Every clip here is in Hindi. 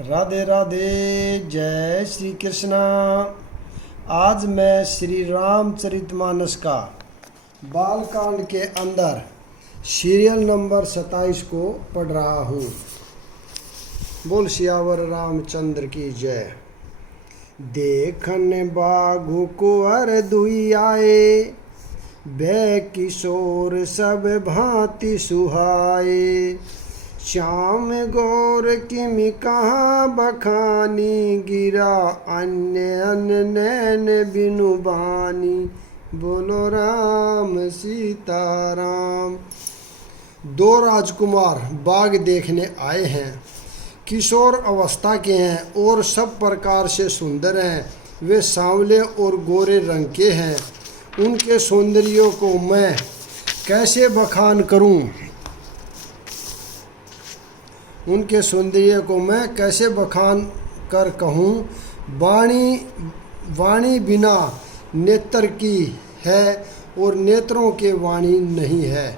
राधे राधे। जय श्री कृष्णा। आज मैं श्री रामचरितमानस का बालकांड के अंदर सीरियल नंबर 27 को पढ़ रहा हूँ। बोल सियावर रामचंद्र की जय। देखन बाघु कुंवर दुई आए, बै किशोर सब भांति सुहाए। श्याम गौर किमि कहाँ बखानी, गिरा अन्य अन्य नैन बिनु बानी। बोलो राम सीताराम। दो राजकुमार बाघ देखने आए हैं। किशोर अवस्था के हैं और सब प्रकार से सुंदर हैं। वे सांवले और गोरे रंग के हैं। उनके सौंदर्यों को मैं कैसे बखान करूं? उनके सौंदर्य को मैं कैसे बखान कर कहूँ? वाणी बिना नेत्र की है और नेत्रों के वाणी नहीं है।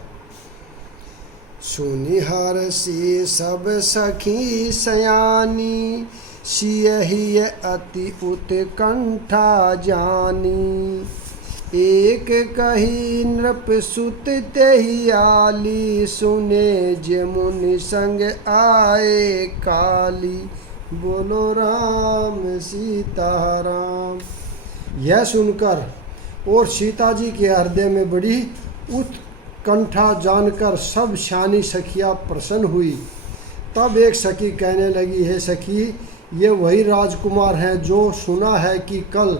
सुनिहर सी सब सखी सयानी, सियहि अति उत्कंठा जानी। एक कही नृप सुत तेहि आली, सुने जमुनि संग आए काली। बोलो राम सीताराम। यह सुनकर और सीता जी के हृदय में बड़ी उत्कंठा जानकर सब श्यानी सखियाँ प्रसन्न हुई। तब एक सखी कहने लगी, हे सखी, ये वही राजकुमार हैं जो सुना है कि कल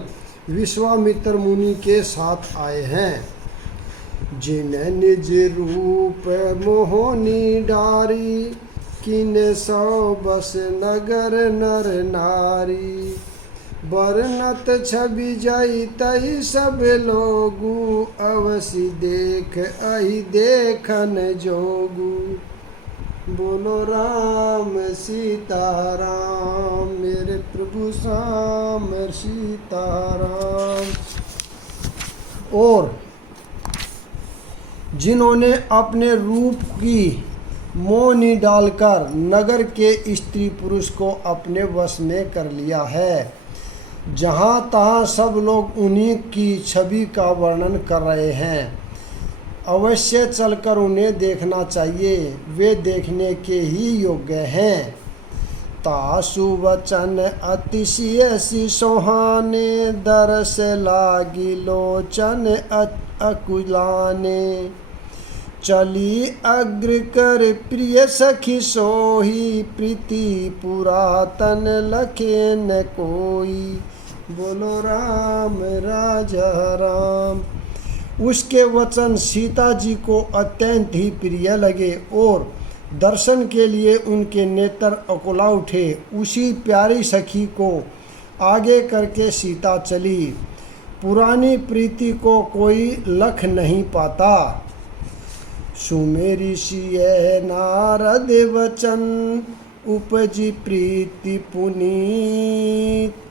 विश्वामित्र मुनि के साथ आए हैं। जिन्हें निज रूप मोहनी डारी, किने सौ बस नगर नर नारी। बरनत छवि जाई तई सब लोगू, अवसि देख अहि देखन जोगू। बोलो राम सीताराम। मेरे प्रभु श्याम सीताराम। और जिन्होंने अपने रूप की मोहनी डालकर नगर के स्त्री पुरुष को अपने वश में कर लिया है, जहाँ तहाँ सब लोग उन्हीं की छवि का वर्णन कर रहे हैं। अवश्य चलकर उन्हें देखना चाहिए, वे देखने के ही योग्य हैं। तासु वचन अतिशय सी सोहाने, दरस लागी लोचन अकुलाने। चली अग्र कर प्रिय सखी सोही, प्रीति पुरातन लखे न कोई। बोलो राम राजा राम। उसके वचन सीता जी को अत्यंत ही प्रिय लगे और दर्शन के लिए उनके नेत्र अकुला उठे। उसी प्यारी सखी को आगे करके सीता चली। पुरानी प्रीति को कोई लख नहीं पाता। सुमेरी सिय नारद वचन, उपजी प्रीति पुनीत।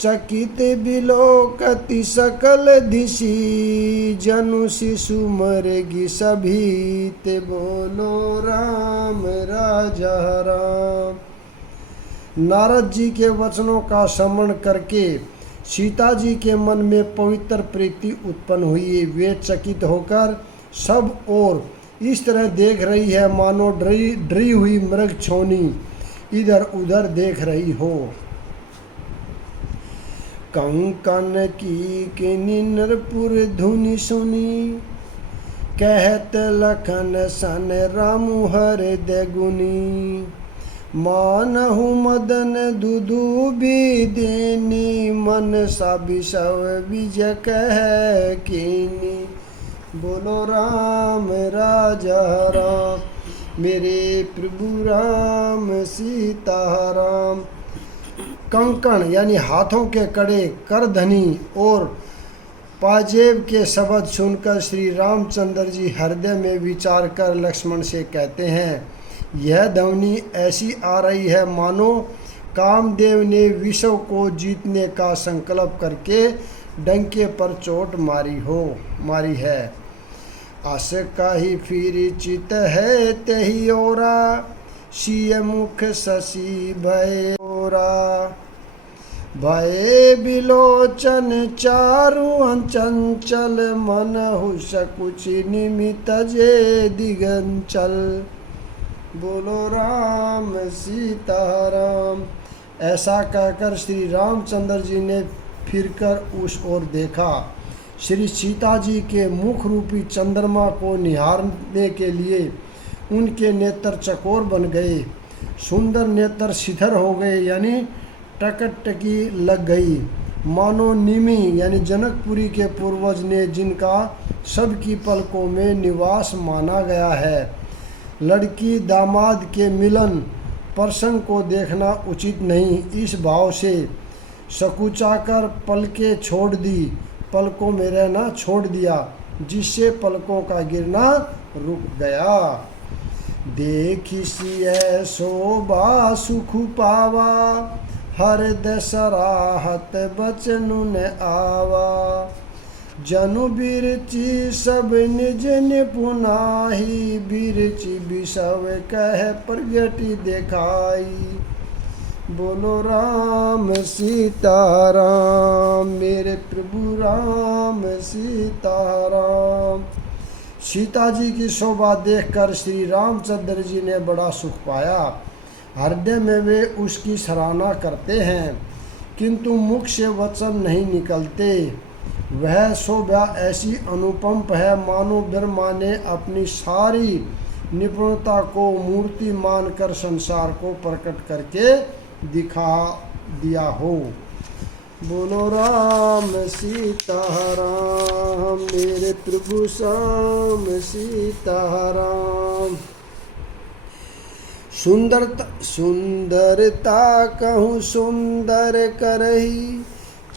चकित बिलोकति सकल दिशि, जनु शिशु मरेगी सभीत। बोलो राम राजा राम। नारद जी के वचनों का श्रवण करके सीता जी के मन में पवित्र प्रीति उत्पन्न हुई। वे चकित होकर सब और इस तरह देख रही है मानो डरी हुई मृग छोनी इधर उधर देख रही हो। कंकन की किनी नरपुर धुनि सुनी, कहत लखन सन रामु हृदय गुनी। मानहु मदन दुदुबी देनी, मन सा बिसव विजय कह कीनी। बोलो राम राजा राम। मेरे प्रभु राम सीताराम। कंकण यानी हाथों के कड़े, करधनी और पाजेब के शब्द सुनकर श्री रामचंद्र जी हृदय में विचार कर लक्ष्मण से कहते हैं, यह ध्वनि ऐसी आ रही है मानो कामदेव ने विश्व को जीतने का संकल्प करके डंके पर चोट मारी है। अस काहि फिर चित है तेहि ओरा, सिय मुख शशि भय गोरा। भये बिलोचन चारु चंचल, मन हु सकुचि निमित जे दिगंचल। बोलो राम सीताराम। ऐसा कहकर श्री रामचंद्र जी ने फिरकर उस ओर देखा। श्री सीता जी के मुख रूपी चंद्रमा को निहारने के लिए उनके नेत्र चकोर बन गए। सुंदर नेत्र शिथिर हो गए, यानी टकटकी लग गई। मानो निमि यानी जनकपुरी के पूर्वज ने, जिनका सबकी पलकों में निवास माना गया है। लड़की दामाद के मिलन प्रसंग को देखना उचित नहीं, इस भाव से सकुचाकर पलकें छोड़ दी, पलकों में रहना छोड़ दिया, जिससे पलकों का गिरना रुक गया। देखी सिय शोभा सुख पावा, हर दसराहत बचनु न आवा। जनु बिरची सब निज निपुनाही, बिरची बिसव कह प्रगति देखाई। बोलो राम सीताराम, मेरे प्रभु राम सीताराम। सीता जी की शोभा देखकर श्री रामचंद्र जी ने बड़ा सुख पाया। हृदय में वे उसकी सराहना करते हैं, किंतु मुख से वचन नहीं निकलते। वह शोभा ऐसी अनुपम है, मानो ब्रह्मा ने अपनी सारी निपुणता को मूर्ति मानकर संसार को प्रकट करके दिखा दिया हो। बोलो राम सीताराम, मेरे प्रभु श्याम सीताराम। सुंदरता कहूँ सुंदर करही,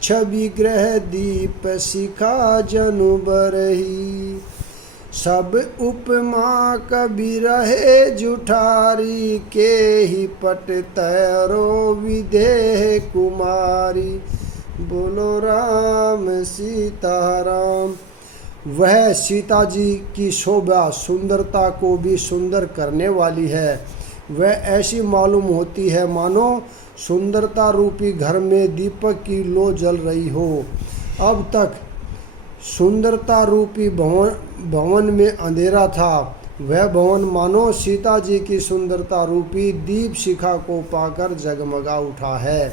छवि ग्रह दीप शिखा जनु बरही। सब उपमा कवि रहे जुठारी, के ही पट तैरो विदेह कुमारी। बोलो राम सीताराम। वह सीता जी की शोभा सुंदरता को भी सुंदर करने वाली है। वह ऐसी मालूम होती है मानो सुंदरता रूपी घर में दीपक की लो जल रही हो। अब तक सुंदरता रूपी भवन में अंधेरा था, वह भवन मानो सीता जी की सुंदरता रूपी दीप शिखा को पाकर जगमगा उठा है,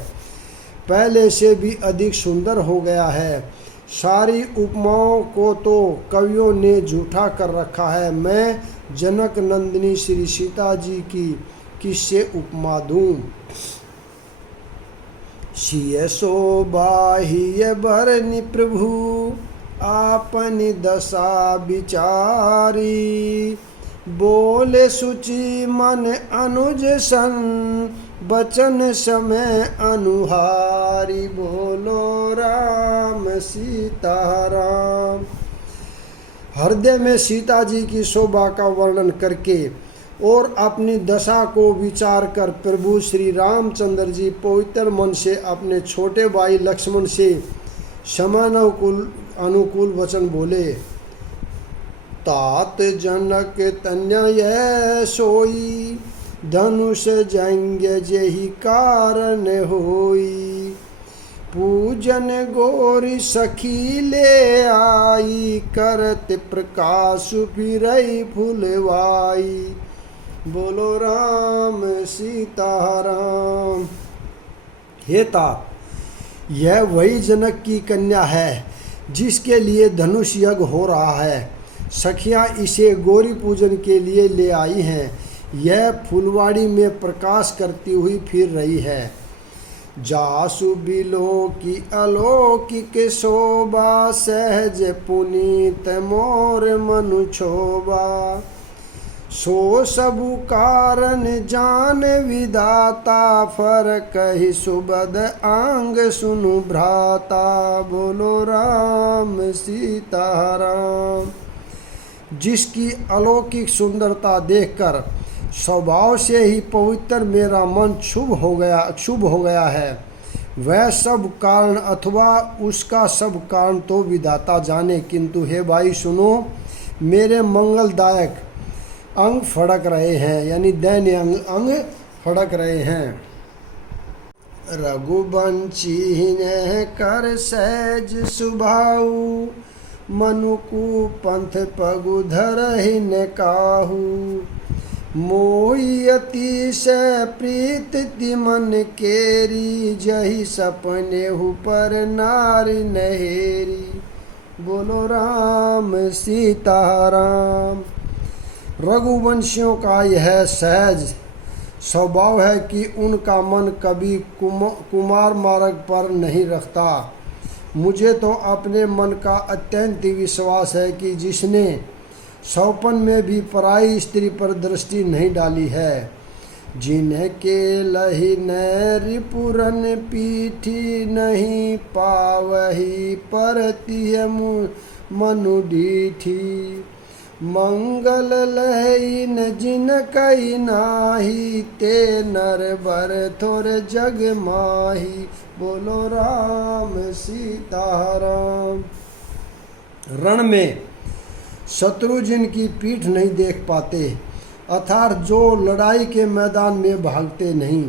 पहले से भी अधिक सुंदर हो गया है। सारी उपमाओं को तो कवियों ने झूठा कर रखा है। मैं जनक नंदिनी श्री सीता जी की किससे उपमा दूं। सिय शोभा हिय बरनि प्रभु, आपनि दशा विचारी। बोले सुचि मन अनुज सन, बचन समय अनुहारी। बोलो राम सीताराम। हृदय में सीता जी की शोभा का वर्णन करके और अपनी दशा को विचार कर प्रभु श्री रामचंद्र जी पवित्र मन से अपने छोटे भाई लक्ष्मण से समानुकूल अनुकूल वचन बोले। तात जनक तनय सोई, धनुष जंग जेहि कारण होई। पूजन गोरी सखी ले आई, करत प्रकाश फिरई फुलवाई। बोलो राम सीताराम। हे तात, यह वही जनक की कन्या है जिसके लिए धनुष यज्ञ हो रहा है। सखियाँ इसे गौरी पूजन के लिए ले आई हैं। यह फुलवाड़ी में प्रकाश करती हुई फिर रही है। जासु बिलो की अलौकिक शोभा, सहज पुनीत मोर मनु छोबा। सो सबु कारण जान विदाता, फरक ही सुबद आंग सुनु भ्राता। बोलो राम सीताराम। जिसकी अलौकिक सुंदरता देखकर स्वभाव से ही पवित्र मेरा मन शुभ हो गया है। वह सब कारण अथवा उसका सब कारण तो विधाता जाने, किंतु हे भाई सुनो, मेरे मंगलदायक अंग फड़क रहे हैं, यानी दैन्य अंग फड़क रहे हैं। रघुवंशी ने कर सहज सुभाऊ, मनुकु पंथ पगु धरहि न काहू। मोहि अतिशय प्रीत तिमन केरी, जहि सपनेहु पर नारी नहेरी। बोलो राम सीताराम। रघुवंशियों का यह सहज स्वभाव है कि उनका मन कभी कुमार मार्ग पर नहीं रखता। मुझे तो अपने मन का अत्यंत विश्वास है कि जिसने सौपन में भी पराई स्त्री पर दृष्टि नहीं डाली है। जिनके लही रिपुरन पीठी, नहीं पावही परती मनु डीठी। मंगल लही न जिन कई नाही, ते नर बर थोर जग माही। बोलो राम सीताराम। रण में शत्रु जिनकी पीठ नहीं देख पाते, अर्थात जो लड़ाई के मैदान में भागते नहीं,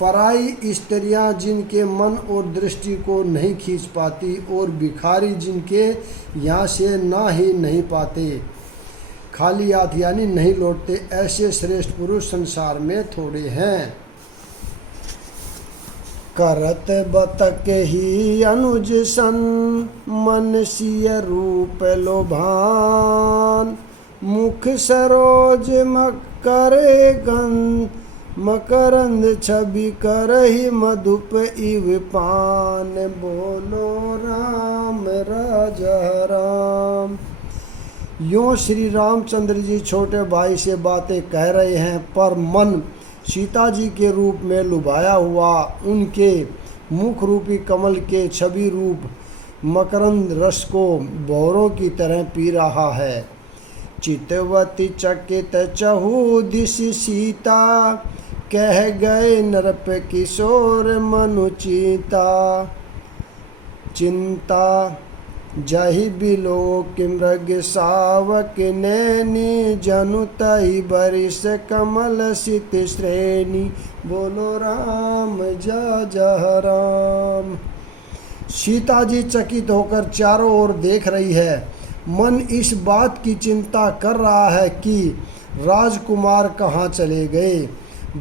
पराई स्त्रियां जिनके मन और दृष्टि को नहीं खींच पाती, और भिखारी जिनके यहाँ से ना ही नहीं पाते, खाली हाथ यानी नहीं लौटते, ऐसे श्रेष्ठ पुरुष संसार में थोड़े हैं। करत बतक ही अनुज सन, मन सिय रूप लोभान। मुख सरोज मकरे गंध, मकरंद छवि करहि मधुप इव पान। बोलो राम राजा राम। यूँ श्री रामचंद्र जी छोटे भाई से बातें कह रहे हैं, पर मन सीता जी के रूप में लुभाया हुआ उनके मुख रूपी कमल के छवि रूप मकरंद रस को भौरों की तरह पी रहा है। चितवती चकित चहु दिश सीता, कह गए नरप किशोर मनुचीता। चिंता जहि बिलोक मृग सावक नैनी, जनु तहि बरिस कमल सित श्रेणी। बोलो राम जय राम। सीता जी चकित होकर चारों ओर देख रही है। मन इस बात की चिंता कर रहा है कि राजकुमार कहाँ चले गए।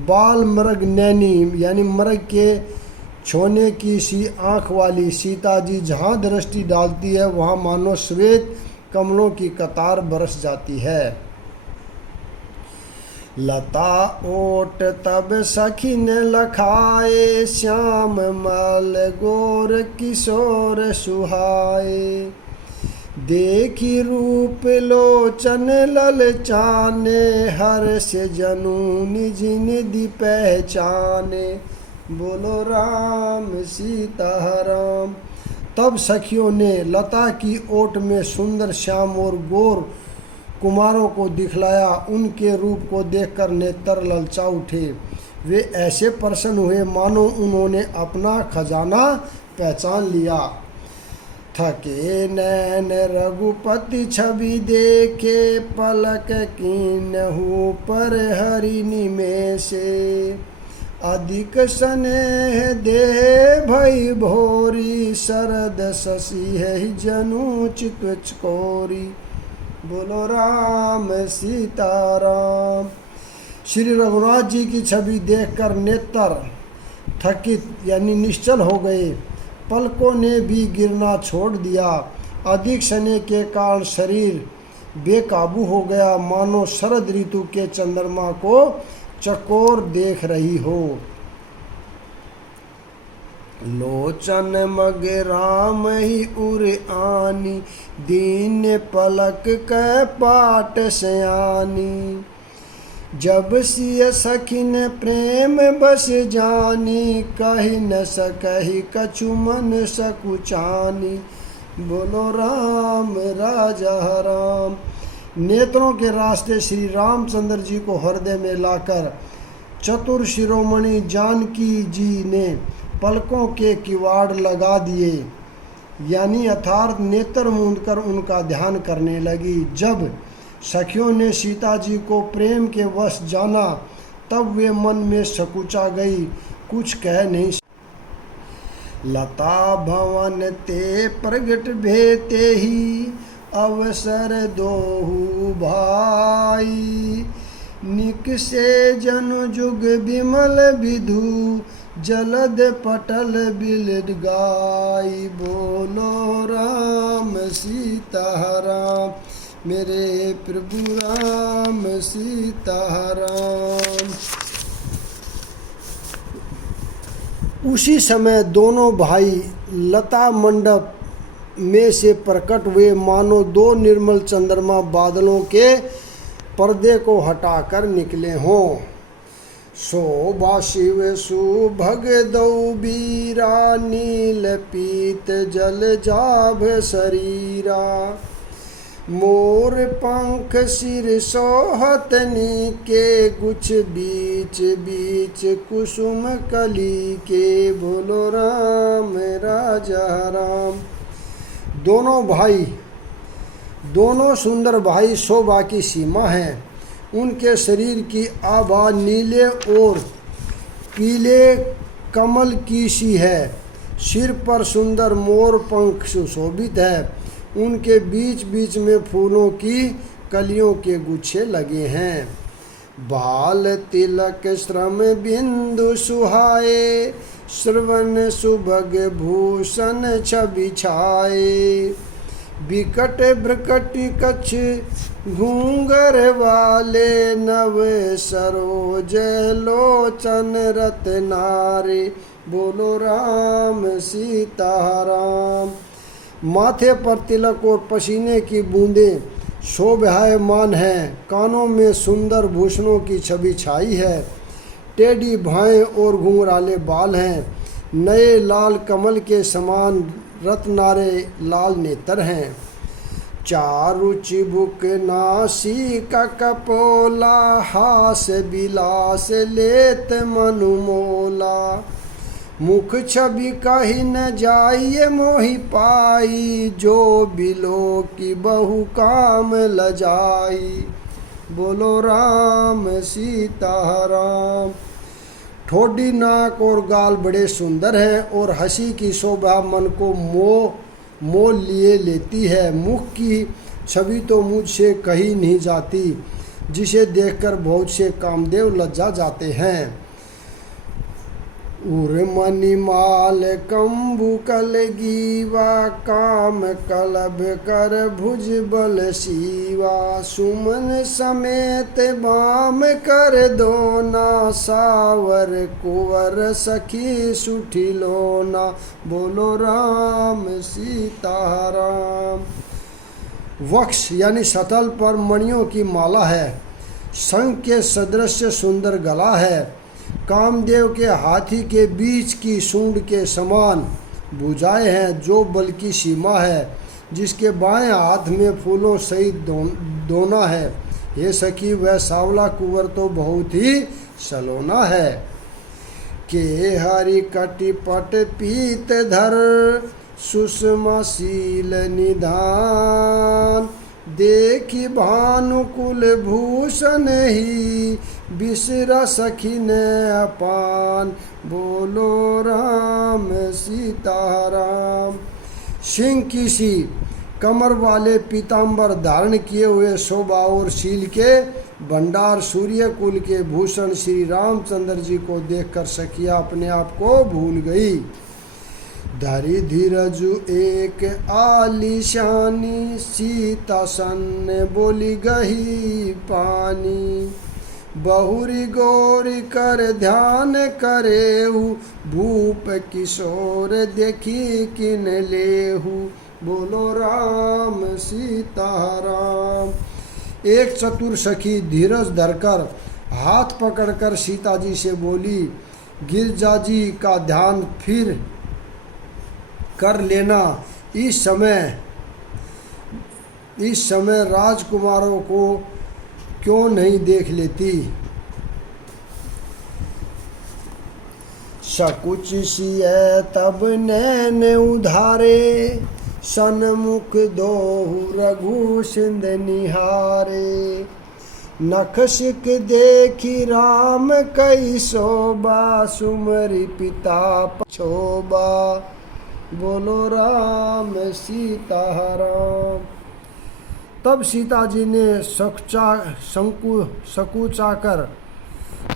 बाल मृग नैनी यानी मृग के छोने की सी आँख वाली सीता जी जहाँ दृष्टि डालती है, वहाँ मानो श्वेत कमलों की कतार बरस जाती है। लता ओट तब सखिन लखाए, श्याम मल गोर किशोर सुहाए। देखी रूप लोचन ललचाने, हर्ष जनु निज निधि पहचाने। बोलो राम सीताराम। तब सखियों ने लता की ओट में सुंदर श्याम और गोर कुमारों को दिखलाया। उनके रूप को देखकर नेत्र ललचा उठे। वे ऐसे प्रसन्न हुए मानो उन्होंने अपना खजाना पहचान लिया। थके नैन रघुपति छवि देखे, पलक कीन्हु पर हरि निमेषे। अधिक स्नेह दे भई भोरी, शरद शशि है जनु चित चकोरी। बोलो राम सीताराम। श्री रघुनाथ जी की छवि देखकर नेत्र थकित यानी निश्चल हो गए। पलकों ने भी गिरना छोड़ दिया। अधिक स्नेह के कारण शरीर बेकाबू हो गया, मानो शरद ऋतु के चंद्रमा को चकोर देख रही हो। लोचन मग राम ही उर आनी, दीन पलक कै पाट सयानी। जब सिय सखिन प्रेम बस जानी, कही न सकहि कछु मन सकुचानी। बोलो राम राजा राम। नेत्रों के रास्ते श्री रामचंद्र जी को हृदय में लाकर चतुर शिरोमणि जानकी जी ने पलकों के किवाड़ लगा दिए, यानी अर्थात नेत्र मूंद कर उनका ध्यान करने लगी। जब सखियों ने सीता जी को प्रेम के वश जाना, तब वे मन में सकुचा गई, कुछ कह नहीं। लता भवन ते प्रगट भेते ही अवसर दोहु भाई। निकसे जनु जुग विमल विधु जलद पटल बिलड गाई। बोलो राम सीताराम मेरे प्रभु राम सीताराम। उसी समय दोनों भाई लता मंडप में से प्रकट हुए, मानो दो निर्मल चंद्रमा बादलों के पर्दे को हटाकर निकले हों। शोभा शिव सुभग दौ बीरा नील पीत जल जाभ शरीरा। मोर पंख सिर सोहतनी के गुछ बीच बीच कुसुम कली के। बोलो राम राजा राम। दोनों सुंदर भाई शोभा की सीमा हैं। उनके शरीर की आभा नीले और पीले कमल की सी है। सिर पर सुंदर मोर पंख सुशोभित है। उनके बीच बीच में फूलों की कलियों के गुच्छे लगे हैं। बाल तिलक श्रम बिंदु सुहाए, श्रवण सुभग भूषण छवि छाए। बिकट भ्रकट कछ घूंगर वाले, नव सरोज लोचन रत्नारे। बोलो राम सीताराम। माथे पर तिलक और पसीने की बूंदें शोभायमान हैं। कानों में सुंदर भूषणों की छवि छाई है। टेढ़ी भौहें और घुंघराले बाल हैं। नए लाल कमल के समान रत्नारे लाल नेत्र हैं। चारु चिबुक नासिका कपोला, हास बिलास लेत मनुमोला। मुख छवि कही न जाइए मोहि पाई, जो बिलो की बहु काम लजाई। बोलो राम सीताराम। ठोडी नाक और गाल बड़े सुंदर हैं और हंसी की शोभा मन को मोह लिए लेती है। मुख की छवि तो मुझसे कही नहीं जाती, जिसे देखकर बहुत से कामदेव लज्जा जाते हैं। उर्मणिमाल कंबु कल गीवा, काम कलब कर भुज बल सीवा। सुमन समेत बाम कर दोना, सावर कुंवर सखी सुठी लोना। बोलो राम सीताराम। वक्ष यानी सतल पर मणियों की माला है। शंख के सदृश सुंदर गला है। कामदेव के हाथी के बीच की सूंड के समान भुजाएं हैं, जो बल की सीमा है। जिसके बाएं हाथ में फूलों सहित दोना है। हे सखी, वह सावला कुंवर तो बहुत ही सलोना है। के हरि कटिपट पीत धर, सुषमा शील निधान। देखी भानुकुल भूषण ही, बिसरा सखी ने अपान। बोलो राम सीताराम। सिंह की सी कमर वाले पीताम्बर धारण किए हुए शोभा और शील के भंडार सूर्य कुल के भूषण श्री रामचंद्र जी को देखकर सखिया अपने आप को भूल गई। धरि धीरजु एक आलिशानी, सीता सन्न बोली गही पानी। बहुरी गौरी कर ध्यान करेहु, भूप किशोर देखी किन लेहु। बोलो राम सीताराम। एक चतुर सखी धीरज धरकर हाथ पकड़कर सीता जी से बोली, गिरजा जी का ध्यान फिर कर लेना। इस समय राजकुमारों को क्यों नहीं देख लेती। सकुच सिय तब नैन उधारे, सन्मुख दोहु रघु सिंध निहारे। नखशिक देखी राम कई शोभा, सुमरी पिता पछोबा, बोलो राम सीता राम। तब सीता जी ने सकुचाकर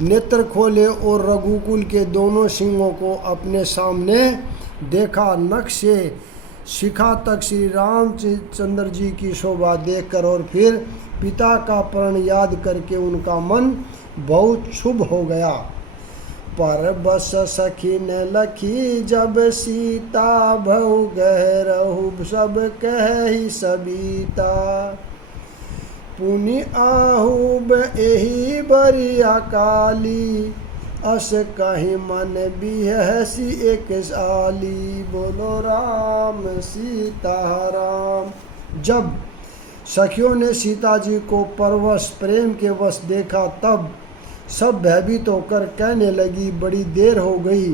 नेत्र खोले और रघुकुल के दोनों सिंहों को अपने सामने देखा। नख से शिखा तक श्री रामचंद्र जी की शोभा देखकर और फिर पिता का प्रण याद करके उनका मन बहुत शुभ हो गया। पर बस सखी न लखी जब सीता, भऊ गहरहु सब कहि सबीता, पुनि आहूब एहि बरिया काली, अस कहीं मन बिहसी एक साली, बोलो राम सीता राम। जब सखियों ने सीता जी को परवश प्रेम के वश देखा तब सब भयभीत होकर कहने लगी, बड़ी देर हो गई,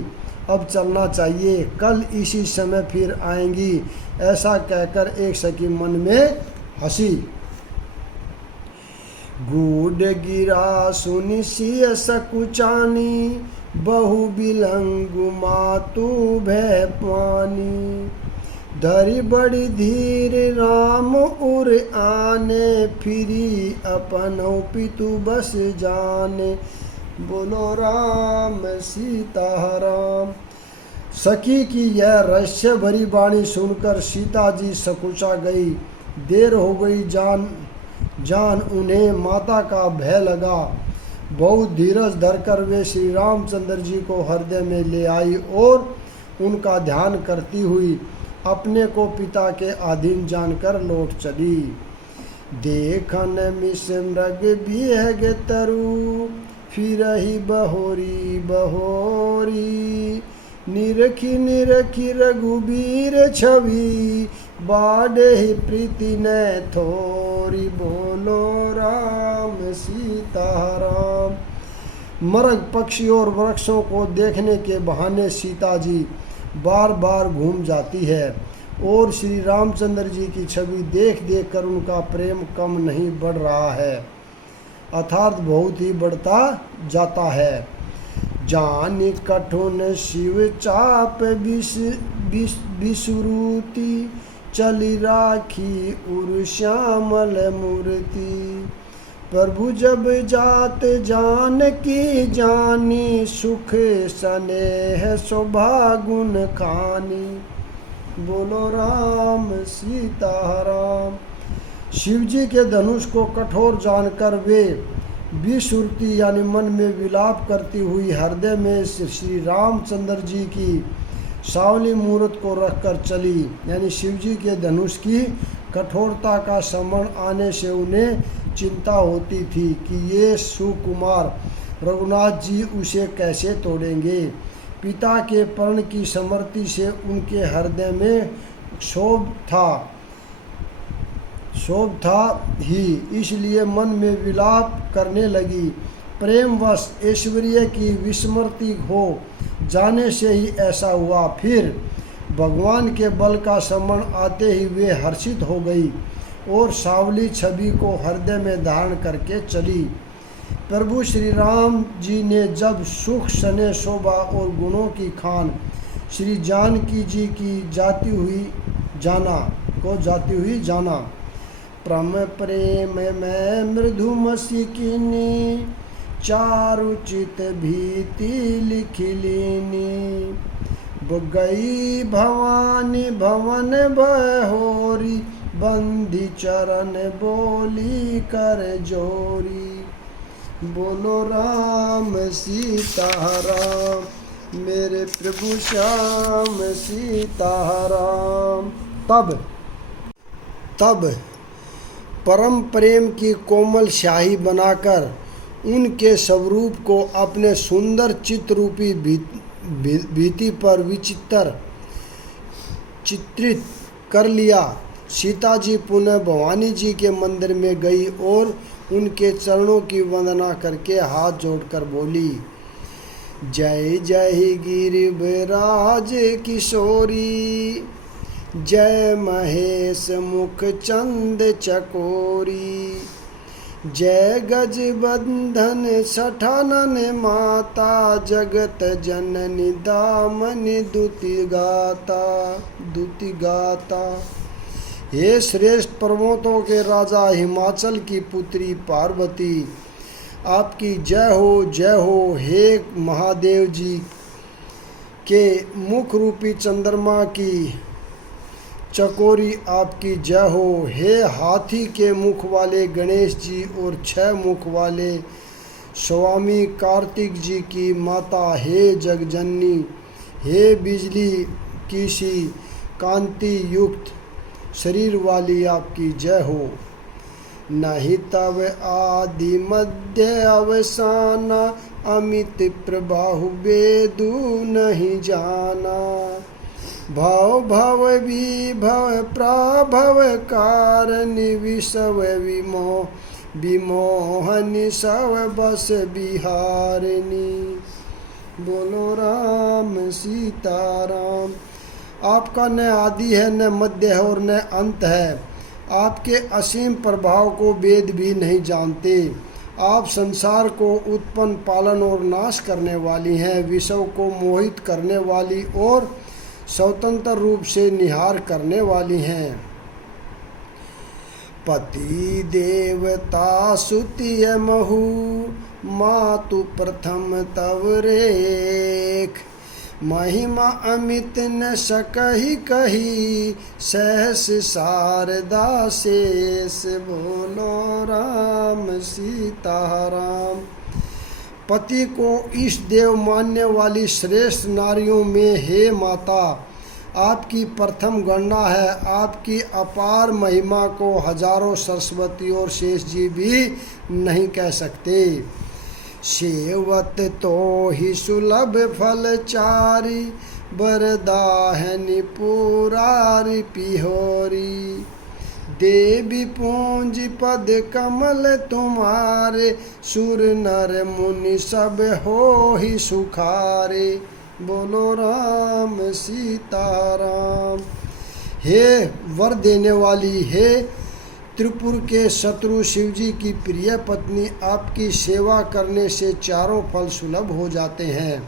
अब चलना चाहिए, कल इसी समय फिर आएंगी। ऐसा कहकर एक सखी मन में हंसी। गूढ़ गिरा सुनि सिय सकुचानी, बहु बिलंगु मातु भय पानी, धरि बड़ी धीर राम उर आने, फिरी अपनौ पितु बस जाने, बोलो राम सीता राम। सखी की यह रहस्य भरी वाणी सुनकर सीता जी सकुचा गई। देर हो गई जान उन्हें माता का भय लगा। बहुत धीरज धरकर वे श्री रामचंद्र जी को हृदय में ले आई और उनका ध्यान करती हुई अपने को पिता के अधीन जानकर लौट चली। देखन मिस मृग बिहग तरु, फिरहि बहोरी बहोरी, निरखी निरखी रघुबीर छवि, बाढ़हि प्रीति न थोरी, बोलो राम सीता राम। मृग पक्षी और वृक्षों को देखने के बहाने सीता जी बार बार घूम जाती है और श्री रामचंद्र जी की छवि देख देख कर उनका प्रेम कम नहीं बढ़ रहा है, अर्थात बहुत ही बढ़ता जाता है। जानि कठुन शिव चाप विसुरूति, चली राखी उर श्यामल मूर्ति, प्रभु जब जात जान की जानी, सुख स्नेह शोभा गुण खानी, बोलो राम सीता राम। शिव जी के धनुष को कठोर जानकर वे विसुरती यानी मन में विलाप करती हुई हृदय में श्री रामचंद्र जी की सावली मूर्त को रखकर चली। यानी शिव जी के धनुष की कठोरता का स्मरण आने से उन्हें चिंता होती थी कि ये सुकुमार रघुनाथ जी उसे कैसे तोड़ेंगे। पिता के प्रण की समृद्धि से उनके हृदय में क्षोभ था ही, इसलिए मन में विलाप करने लगी। प्रेमवश ऐश्वर्य की विस्मृति हो जाने से ही ऐसा हुआ। फिर भगवान के बल का स्मरण आते ही वे हर्षित हो गई और सावली छवि को हृदय में धारण करके चली। प्रभु श्री राम जी ने जब सुख स्नेह शोभा और गुणों की खान श्री जानकी जी की जाती हुई जाना, प्रम प्रेम में मृदु मसिकिनी, चारुचित भीति लिखिलीनी, गई भवानी भवन बहोरी, बंदी चरण बोली कर जोरी, बोलो राम सीता राम, मेरे प्रभु श्याम सीता राम। तब परम प्रेम की कोमल स्याही बनाकर उनके स्वरूप को अपने सुंदर चित्ररूपी भित्ति पर चित्रित कर लिया। सीता जी पुनः भवानी जी के मंदिर में गई और उनके चरणों की वंदना करके हाथ जोड़कर बोली, जय जय गिरिराज किशोरी, जय महेश मुख चंद चकोरी, जय गज बंधन सठानन माता, जगत जननी दामनि दुति गाता। हे श्रेष्ठ पर्वतों के राजा हिमाचल की पुत्री पार्वती, आपकी जय हो। हे महादेव जी के मुख रूपी चंद्रमा की चकोरी, आपकी जय हो। हे हाथी के मुख वाले गणेश जी और 6 मुख वाले स्वामी कार्तिक जी की माता, हे जगजननी, हे बिजली की सी कांति युक्त शरीर वाली, आपकी जय हो। नहीं तव आदि मध्य अवसान, अमित प्रबाहु वेदु नहीं जाना। भव विभव प्रभव कारणि, विषव विमोहनि सब बस बिहारिणी। बोलो राम सीताराम। आपका न आदि है, न मध्य है और न अंत है। आपके असीम प्रभाव को वेद भी नहीं जानते। आप संसार को उत्पन्न, पालन और नाश करने वाली हैं, विश्व को मोहित करने वाली और स्वतंत्र रूप से निहार करने वाली हैं। पति देवता सुतिय महु, मातु प्रथम तव रेख। महिमा अमित न सकहि कही, सहस शारदा शेष। बोलो राम सीताराम। पति को इष्ट देव मानने वाली श्रेष्ठ नारियों में हे माता, आपकी प्रथम गणना है। आपकी अपार महिमा को हजारों सरस्वती और शेष जी भी नहीं कह सकते। सेवत तो ही सुलभ फलचारी, बरदाहनि पुरारी पिहोरी। देवी पूंज पद कमल तुम्हारे, सुर नर मुनि सब हो ही सुखारे। बोलो राम सीताराम। हे वर देने वाली, हे त्रिपुर के शत्रु शिवजी की प्रिय पत्नी, आपकी सेवा करने से चारों फल सुलभ हो जाते हैं।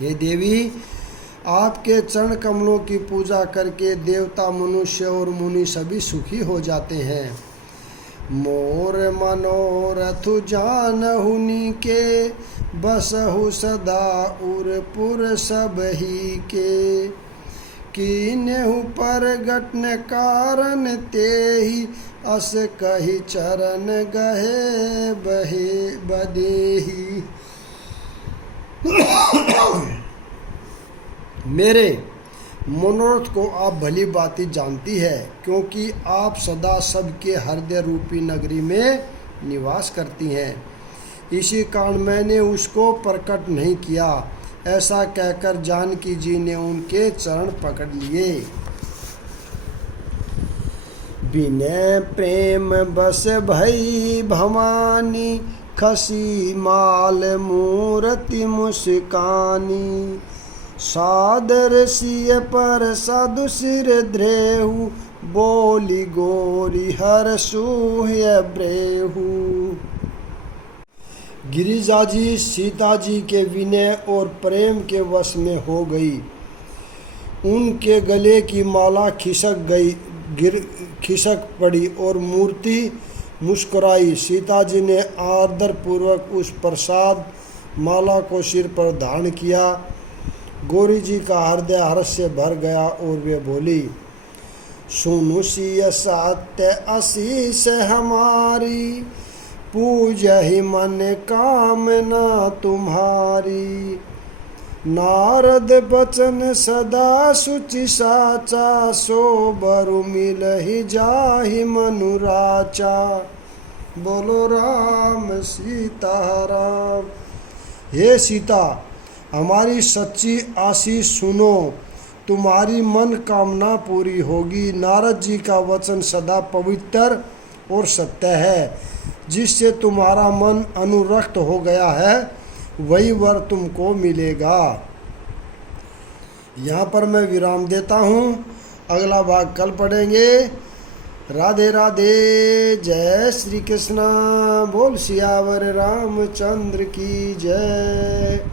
हे देवी, आपके चरण कमलों की पूजा करके देवता, मनुष्य और मुनि सभी सुखी हो जाते हैं। मोर मनोरथ जानहुनि के, बसहु सदा उरपुर सब ही के। कीन्हु परगट न कारण तेहि, अस कहि चरण गहे बदेही। मेरे मनोरथ को आप भली बाती जानती है, क्योंकि आप सदा सबके हृदय रूपी नगरी में निवास करती हैं। इसी कारण मैंने उसको प्रकट नहीं किया। ऐसा कहकर जानकी जी ने उनके चरण पकड़ लिए। बिने प्रेम बस भई भवानी, खसी माल मूर्ति मुस्कानी। सादर सिय पर साधु सिर द्रेहु, बोली गोरी हर सूह्य ब्रेहु। गिरिजा जी सीता जी के विनय और प्रेम के वश में हो गई। उनके गले की माला खिसक पड़ी और मूर्ति मुस्कुराई। सीता जी ने आदर पूर्वक उस प्रसाद माला को सिर पर धारण किया। गौरी जी का हृदय हर्ष से भर गया और वे बोली, सुनु सिय सत्य आशीष हमारी, पूजहि मन कामना तुम्हारी। नारद बचन सदा सुचि साचा, सो बरु मिलहि जाहि मनुराचा। बोलो राम सीताराम। हे सीता, हमारी सच्ची आशीष सुनो, तुम्हारी मन कामना पूरी होगी। नारद जी का वचन सदा पवित्र और सत्य है, जिससे तुम्हारा मन अनुरक्त हो गया है, वही वर तुमको मिलेगा। यहाँ पर मैं विराम देता हूँ। अगला भाग कल पढ़ेंगे। राधे राधे। जय श्री कृष्णा। बोल सियावर रामचंद्र की जय।